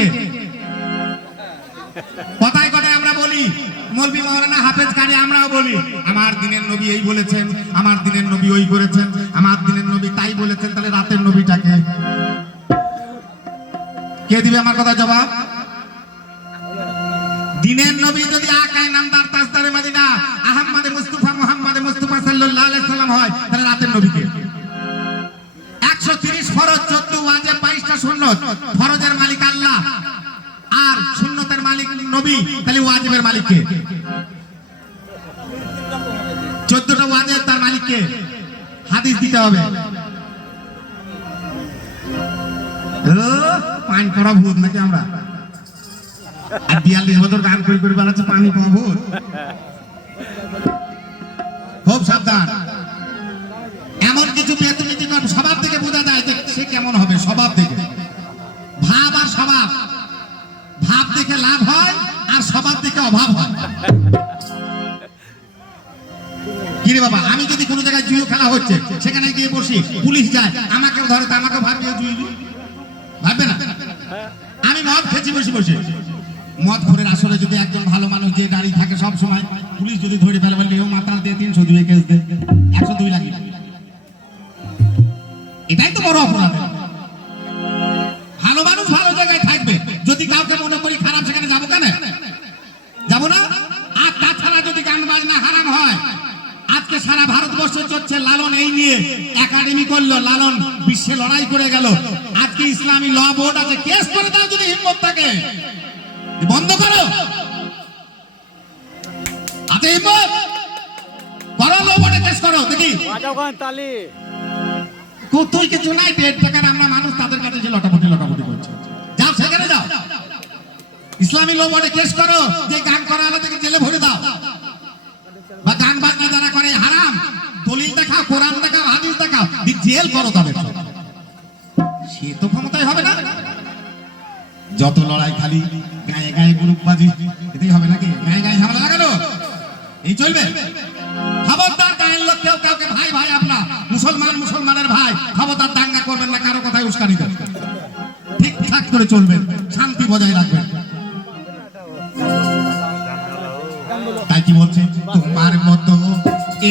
নবীকে। কথায় কথায় আমরা বলি, মৌলভী মাওলানা হাফেজ কারি আমরাও বলি, আমার দিনের নবী এই বলেছেন, আমার দিনের নবী ওই করেছেন, আমার দিনের নবী তাই বলেছেন। তাহলে রাতের নবীটাকে কে দিবে আমার কথা জবাব? দিনের নবী যদি আকায়ে নামদার তাজদারে মদিনা আহমদে মুস্তাফা মুহাম্মদে মুস্তাফা সাল্লাল্লাহু আলাইহি সাল্লাম হয়, তাহলে রাতের নবীকে। 130 ফরজ, 14 ওয়াজিব, 22টা সুন্নাত। ফরজের মালিক আল্লাহ আর সুন্নতের মালিক নবী, তাহলে ওয়াজিবের মালিক কে? 14টা ওয়াজিব, তার মালিক কে? হাদিস দিতে হবে। পানি পড়া ভূত নাকি আমরা? 42 বছর গান করে করে বানাচ্ছে পানি পড়া ভূত। খুব সাবধান। এমন কিছু বেতনীতিকর স্বভাব থেকে বোঝা যায় যে সে কেমন হবে। স্বভাব থেকে, ভাব আর স্বভাব, ভাব দেখে লাভ হয় আর স্বভাব দেখে অভাব হয়। কি রে বাবা, আমি যদি কোনো জায়গায় জুয়ো খেলা হচ্ছে সেখানে গিয়ে বসি, পুলিশ যায়, আমাকেও ধরে, আমাকে ভাববে জুয়ো, ভাববে না? আমি মদ খেয়েছি বসে বসে, মদ ঘুরে আসলে যদি একজন ভালো মানুষ যে গাড়ি থাকে সব সময়, পুলিশ যদি ধরে ফেলে বললে ও মাতাল দিয়ে 302 কেস দে, 102 লাগে, এটাই তো বড় অপরাধ। ভালো মানুষ ভালো জায়গায় থাকবে, যদি কাউকে মনে করি খারাপ সেখানে যাবো কেন? যাবো না। আর তাছাড়া যদি গান বাজনা হারাম হয়, আজকে সারা ভারতবর্ষে চলছে লালন, এই নিয়ে একাডেমি করলো, লালন বিশ্বে লড়াই করে গেল। আজকে ইসলামী ল বোর্ড আছে, কেস করে দাও যদি হিম্মত থাকে, বন্ধ করো। আচ্ছা হিম্মত করো, ল বোর্ডে কেস করো, দেখি তুই কিছু নাই, পেট টাকার আমরা মানুষ, তাদের কাছে যে লটাপটি করছে, যাও সেখানে যাও, ইসলামী ল বোর্ডে কেস করো, যে গান করা হলো থেকে জেলে ভরে দাও, বা গান বাজনা যারা করে হারাম, দলিল দেখাও, কোরআন দেখাও, হাদিস দেখাও, জেল করো তাদের। সে তো ক্ষমতায় হবে না। যত লড়াই খালি গায়ে গায়ে গ্রুপবাজি, এটাই হবে নাকি? গায়ে গায়ে ঝামেলা লাগানো এই চলবে? খবরদার গায়ের লোক কেউ কাউকে ভাই ভাই, আপনার মুসলমান মুসলমানের ভাই, খবরদার দাঙ্গা করবেন না, কারো কথায় উস্কানি দেবেন, ঠিকঠাক করে চলবেন, শান্তি বজায় রাখবেন। তাই কি বলছে, তোমার মতো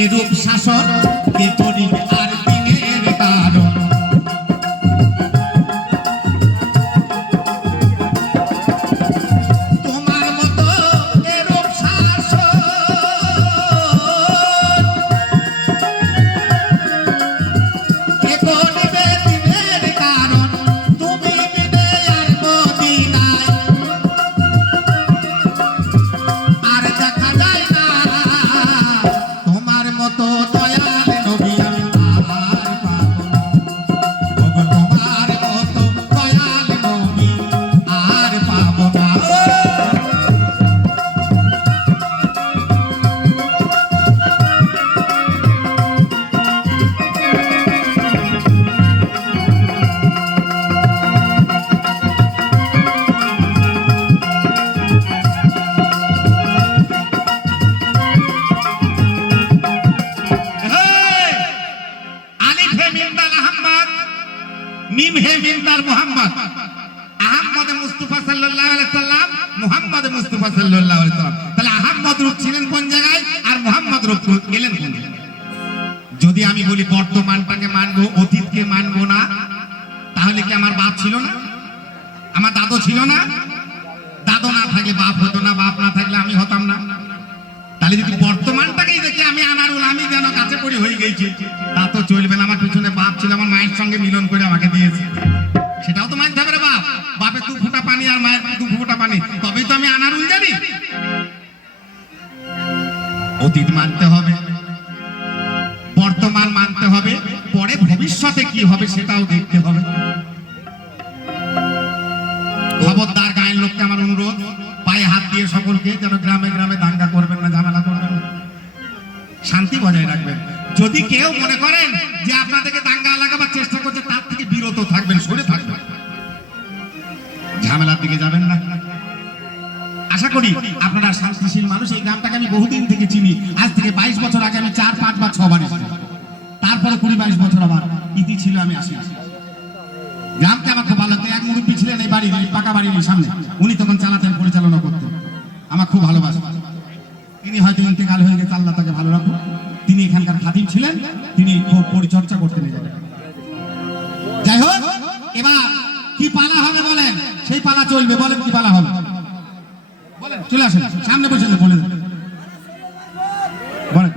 এরূপ শাসন কে করিবে আর দিনের কারণ। যদি আমি বলি বর্তমানটাকে মানবো, অতীতকে মানবো না, তাহলে কি আমার বাপ ছিল না? আমার দাদু ছিল না? দাদু না থাকলে বাপ হতো না, বাপ না থাকলে আমি হতাম না। তাহলে যদি বর্তমানটাকেই দেখি আমি আনারুল, আমি যেন কাছে পড়ি হয়ে গেছি, তা তো চলবে না। আমার পিছনে বাপ ছিল, আমার মায়ের সঙ্গে মিলন করে আমাকে দিয়েছে, সেটাও তো মানতে হবে রে বাপ। বাপের 2 ফোঁটা পানি আর মায়ের 2 ফোঁটা পানি, তবেই তো আমি আনারুল জানি। অতীত মানতে হবে, বর্তমান মানতে হবে, পরে ভবিষ্যতে কি হবে সেটাও দেখতে হবে। খবরদার গায়ের লোককে আমার অনুরোধ, পায়ে হাত দিয়ে সকলকে, যেন গ্রামে গ্রামে দাঙ্গা করবেন না, ঝামেলা করবেন না, শান্তি বজায় রাখবেন। যদি কেউ মনে করেন যে আপনাদেরকে দাঙ্গা লাগাবার চেষ্টা করছে, তার থেকে বিরত থাকবেন, সরে থাকবেন, ঝামেলার দিকে যাবেন না। আশা করি আপনারা শান্তিশীল মানুষ। এই গ্রামটাকে আমি বহুদিন থেকে চিনি, আজ থেকে 22 বছর আগে আমি 4, 5 বা 6 বার এসেছি, তারপরে 20-22 বছর আবার ইতি ছিল, আমি আসি। গ্রামকে আমার খুব ভালো লাগতো। এক মুরব্বী ছিলেন এই বাড়ির, এই পাকা বাড়ির এই সামনে, উনি তখন চালাতেন, পরিচালনা করতেন, আমার খুব ভালোবাসতেন। তিনি হয়তো ইন্তেকাল হয়ে গেছে, আল্লাহ তাকে ভালো রাখুন। তিনি এখানকার খাদিম ছিলেন, তিনি খুব পরিচর্যা করতেন এই জায়গায়। যাই হোক, এবার কি পালা হবে বলেন? সেই পালা চলবে, বলেন কি পালা হবে বলেন? চলে আসেন সামনে বসে বলেন, বলেন।